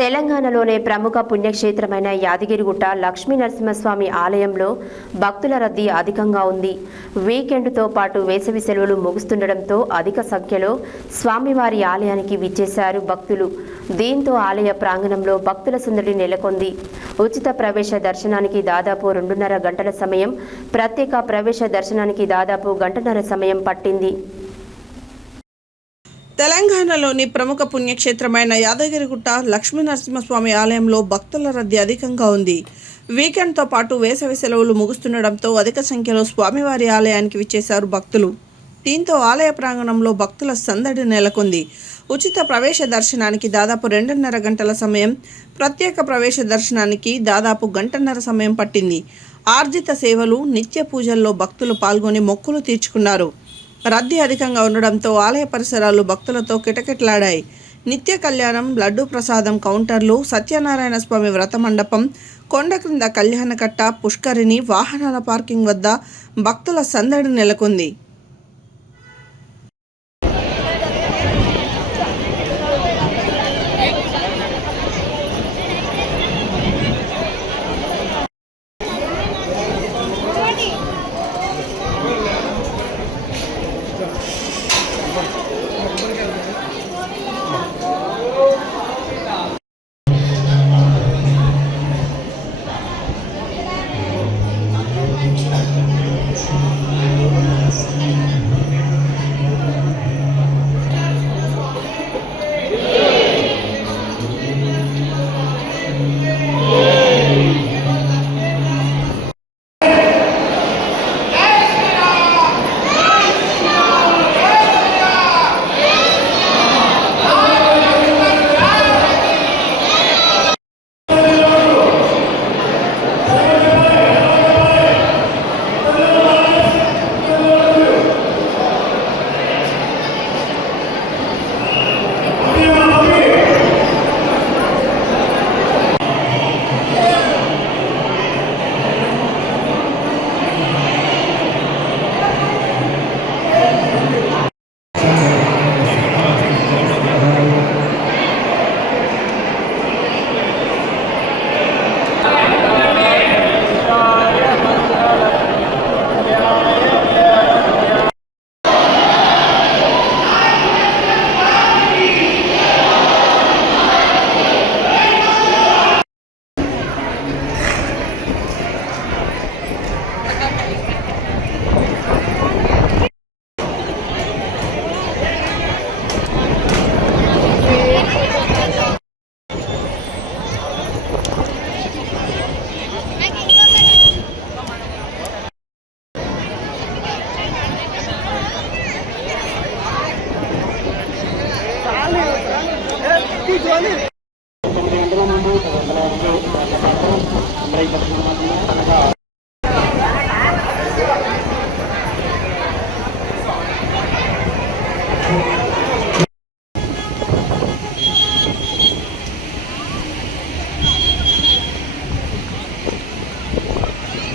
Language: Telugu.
తెలంగాణలోనే ప్రముఖ పుణ్యక్షేత్రమైన యాదగిరిగుట్ట లక్ష్మీ నరసింహస్వామి ఆలయంలో భక్తుల రద్దీ అధికంగా ఉంది. వీకెండ్తో పాటు వేసవి సెలవులు ముగుస్తుండటంతో అధిక సంఖ్యలో స్వామివారి ఆలయానికి విచ్చేశారు భక్తులు. దీంతో ఆలయ ప్రాంగణంలో భక్తుల సందడి నెలకొంది. ఉచిత ప్రవేశ దర్శనానికి దాదాపు 2.5 గంటల సమయం, ప్రత్యేక ప్రవేశ దర్శనానికి దాదాపు 1.5 గంటల సమయం పట్టింది. తెలంగాణలోని ప్రముఖ పుణ్యక్షేత్రమైన యాదగిరిగుట్ట లక్ష్మీ నరసింహస్వామి ఆలయంలో భక్తుల రద్దీ అధికంగా ఉంది. వీకెండ్తో పాటు వేసవి సెలవులు ముగుస్తుండటంతో అధిక సంఖ్యలో స్వామివారి ఆలయానికి విచ్చేశారు భక్తులు. దీంతో ఆలయ ప్రాంగణంలో భక్తుల సందడి నెలకొంది. ఉచిత ప్రవేశ దర్శనానికి దాదాపు 2.5 గంటల సమయం, ప్రత్యేక ప్రవేశ దర్శనానికి దాదాపు 1.5 గంటల సమయం పట్టింది. ఆర్జిత సేవలు, నిత్య పూజల్లో భక్తులు పాల్గొని మొక్కులు తీర్చుకున్నారు. రద్దీ అధికంగా ఉండడంతో ఆలయ పరిసరాలు భక్తులతో కిటకిటలాడాయి. నిత్య కళ్యాణం, లడ్డూ ప్రసాదం కౌంటర్లు, సత్యనారాయణ స్వామి వ్రత మండపం, కొండ క్రింద కళ్యాణకట్ట, పుష్కరిణి, వాహనాల పార్కింగ్ వద్ద భక్తుల సందడి నెలకొంది. Johnny.